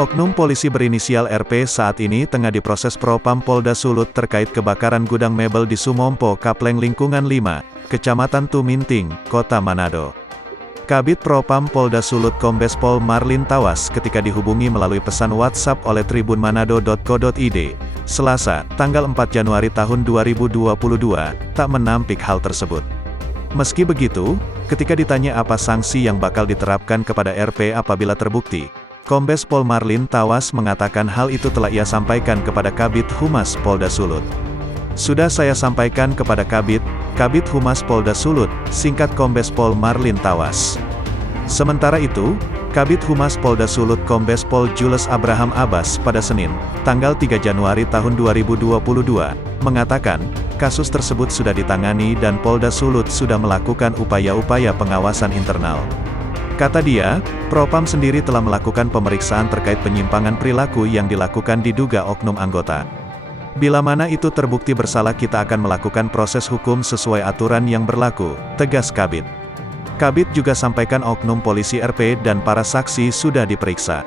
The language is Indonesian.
Oknum polisi berinisial RP saat ini tengah diproses Propam Polda Sulut terkait kebakaran gudang mebel di Sumompo Kapleng Lingkungan 5, Kecamatan Tuminting, Kota Manado. Kabid Propam Polda Sulut Kombes Pol Marlin Tawas ketika dihubungi melalui pesan WhatsApp oleh tribunmanado.co.id, Selasa, tanggal 4 Januari tahun 2022, tak menampik hal tersebut. Meski begitu, ketika ditanya apa sanksi yang bakal diterapkan kepada RP apabila terbukti, Kombes Pol Marlin Tawas mengatakan hal itu telah ia sampaikan kepada Kabid Humas Polda Sulut. Sudah saya sampaikan kepada Kabid Humas Polda Sulut, singkat Kombes Pol Marlin Tawas. Sementara itu, Kabid Humas Polda Sulut Kombes Pol Jules Abraham Abbas pada Senin, tanggal 3 Januari tahun 2022, mengatakan, kasus tersebut sudah ditangani dan Polda Sulut sudah melakukan upaya-upaya pengawasan internal. Kata dia, Propam sendiri telah melakukan pemeriksaan terkait penyimpangan perilaku yang dilakukan diduga oknum anggota. Bila mana itu terbukti bersalah kita akan melakukan proses hukum sesuai aturan yang berlaku, tegas Kabid. Kabid juga sampaikan oknum polisi RP dan para saksi sudah diperiksa.